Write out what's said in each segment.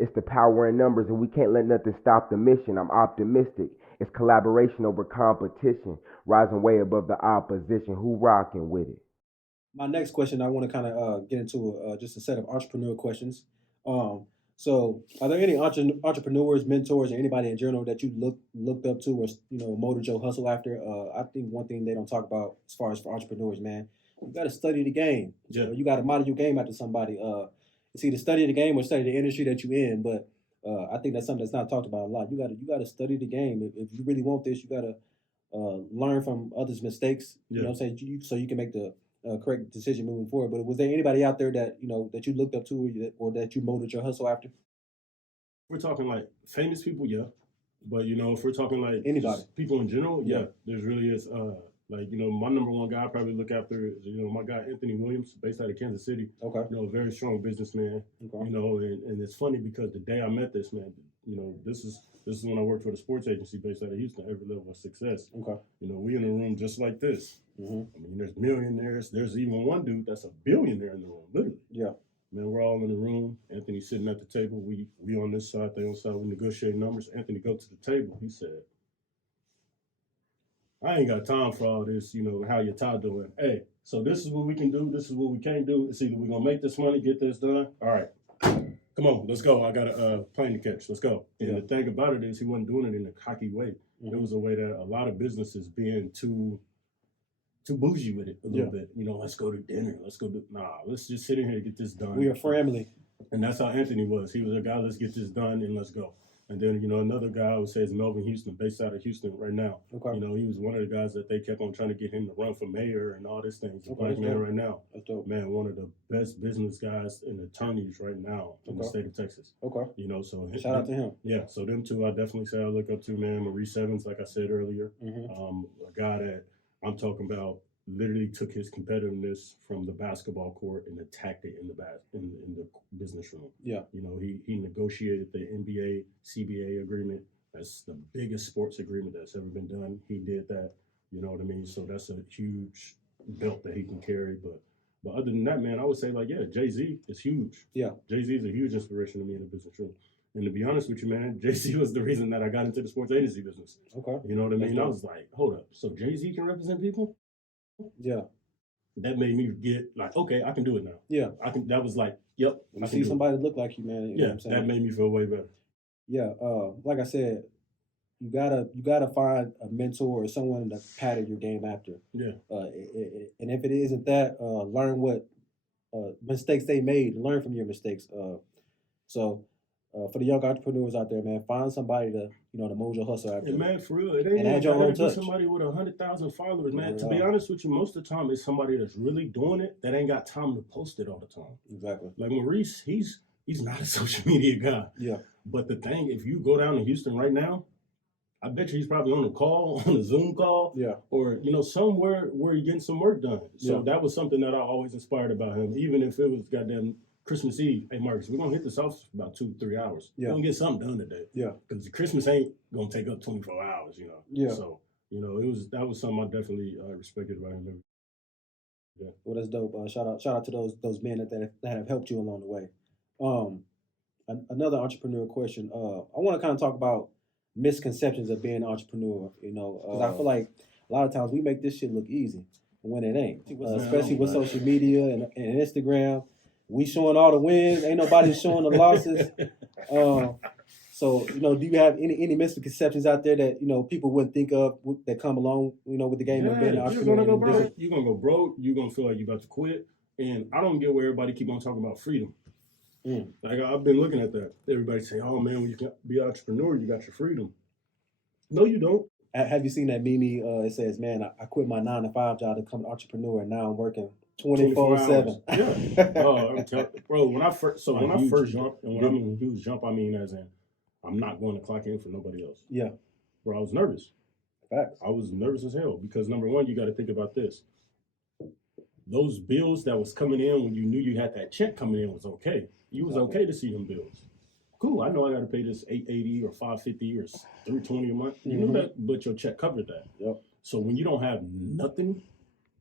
It's the power in numbers, and we can't let nothing stop the mission. I'm optimistic. It's collaboration over competition, rising way above the opposition. Who rocking with it? My next question, I want to kind of get into just a set of entrepreneur questions. Um, so, are there any entrepreneurs, mentors, or anybody in general that you looked up to, or molded your hustle after? I think one thing they don't talk about as far as for entrepreneurs, man, you got to study the game. Yeah. You got to model your game after somebody. It's either study the game or study the industry that you're in. But I think that's something that's not talked about a lot. You got to study the game. If you really want this, you got to learn from others' mistakes. You know what I'm saying? So you can make the correct decision moving forward. But was there anybody out there that that you looked up to, or that you molded your hustle after? We're talking like famous people, yeah. But if we're talking like Anybody. people in general, Yeah. yeah, there's really is my number one guy I probably look after is my guy Anthony Williams, based out of Kansas City. Okay. A very strong businessman. Okay. And it's funny because the day I met this man, this is when I worked for the sports agency based out of Houston, every level of success. Okay. We in a room just like this. Mm-hmm. I mean, there's millionaires. There's even one dude that's a billionaire in the room, literally. Yeah. Man, we're all in the room. Anthony sitting at the table. We on this side, they on the side. We negotiate numbers. Anthony go to the table. He said, I ain't got time for all this, how your tie doing. Hey, so this is what we can do. This is what we can't do. It's either we're going to make this money, get this done. All right. Come on, let's go. I got a plane to catch. Let's go. And the thing about it is he wasn't doing it in a cocky way. Mm-hmm. It was a way that a lot of businesses being too bougie with it a little bit. Let's go to dinner. Let's just sit in here and get this done. We are family. And that's how Anthony was. He was a guy, let's get this done and let's go. And then, another guy I would say is Melvin Houston, based out of Houston right now. Okay. He was one of the guys that they kept on trying to get him to run for mayor and all these things. The black man right now. That's dope. Man, one of the best business guys and attorneys right now in the state of Texas. Okay. So shout out to him. Yeah, so them two I definitely say I look up to, man. Maurice Evans, like I said earlier. Mm-hmm. A guy that I'm talking about literally took his competitiveness from the basketball court and attacked it in the business room. Yeah. He negotiated the NBA CBA agreement. That's the biggest sports agreement that's ever been done. He did that. You know what I mean? So that's a huge belt that he can carry. But other than that, man, I would say Jay-Z is huge. Yeah. Jay-Z is a huge inspiration to me in the business room. And to be honest with you, man, Jay-Z was the reason that I got into the sports agency business. Okay. You know what I mean? Dope. I was like, hold up. So Jay-Z can represent people? Yeah. That made me get like, okay, I can do it now. Yeah. That was like, yep. I see somebody that look like you, man. You know what I'm saying? That made me feel way better. Yeah. Like I said, you gotta find a mentor or someone to pattern your game after. Yeah. And if it isn't that, learn what mistakes they made. Learn from your mistakes. So for the young entrepreneurs out there, man, find somebody to to mold your hustle after. And man, for real, it ain't and add your own touch. Somebody with 100,000 followers, man. To be honest with you, most of the time it's somebody that's really doing it that ain't got time to post it all the time. Exactly. Like Maurice, he's not a social media guy. Yeah. But the thing, if you go down to Houston right now, I bet you he's probably on a call, on a Zoom call, or somewhere where he's getting some work done. So that was something that I always inspired about him, even if it was goddamn Christmas Eve. Hey, Marcus, we're gonna hit this off for about 2-3 hours. We're gonna get something done today. Yeah. Because Christmas ain't gonna take up 24 hours, Yeah. So that was something I definitely respected about him. Yeah. Well, that's dope. Shout out to those men that have helped you along the way. Another entrepreneur question. I want to kind of talk about misconceptions of being an entrepreneur. Because I feel like a lot of times we make this shit look easy when it ain't. Especially with social media and Instagram. We showing all the wins. Ain't nobody showing the losses. So, do you have any misconceptions out there that, people wouldn't think of that come along, with the game of being an entrepreneur? You're going to go broke. You're going to feel like you're about to quit. And I don't get where everybody keep on talking about freedom. Like, I've been looking at that. Everybody say, oh, man, when you can be an entrepreneur, you got your freedom. No, you don't. Have you seen that meme? It says, man, I quit my 9-to-5 job to become an entrepreneur, and now I'm working 24/7. Yeah. Bro, when I first jumped, and when I mean huge jump, I mean as in I'm not going to clock in for nobody else. Yeah. Bro, I was nervous. Facts. I was nervous as hell because number one, you got to think about this. Those bills that was coming in when you knew you had that check coming in was okay. You was okay to see them bills. Cool, I know I got to pay this $880 or $550 or $320 a month. You knew that, but your check covered that. Yep. So when you don't have nothing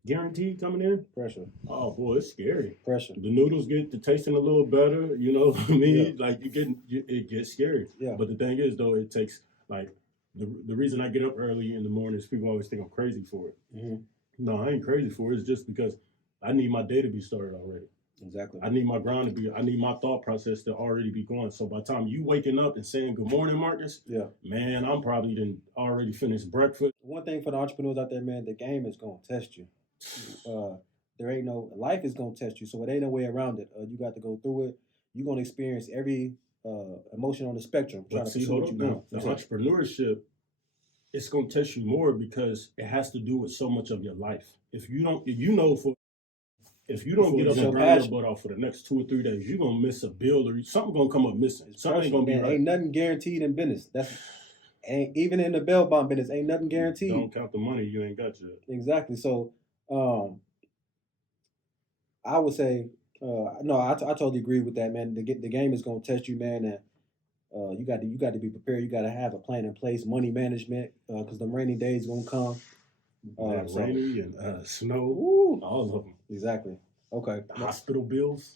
guaranteed coming in. Pressure. Oh boy, it's scary. Pressure. The noodles get the tasting a little better. You know what I mean? Yeah. Like it gets scary. Yeah. But the thing is, though, it takes like the reason I get up early in the morning is people always think I'm crazy for it. Mm-hmm. No, I ain't crazy for it. It's just because I need my day to be started already. Exactly. I need my grind to be. I need my thought process to already be going. So by the time you waking up and saying good morning, Marcus, yeah, man, I'm probably done already finished breakfast. One thing for the entrepreneurs out there, man, the game is gonna test you. There ain't no life is gonna test you, so it ain't no way around it. You got to go through it. You're gonna experience every emotion on the spectrum. But see, hold up now. The entrepreneurship, it's gonna test you more because it has to do with so much of your life. If you don't get up and grind your butt off for the next 2 or 3 days, you're gonna miss a bill or something gonna come up missing. Something ain't gonna be right. Ain't nothing guaranteed in business. Ain't even in the bail bond business, ain't nothing guaranteed. Don't count the money you ain't got yet. Exactly. So I would say no, I totally agree with that, man. The game is gonna test you, man, and you got to be prepared. You got to have a plan in place, money management, because the rainy days gonna come. Rainy and snow, all of them. Exactly. Okay. The hospital bills.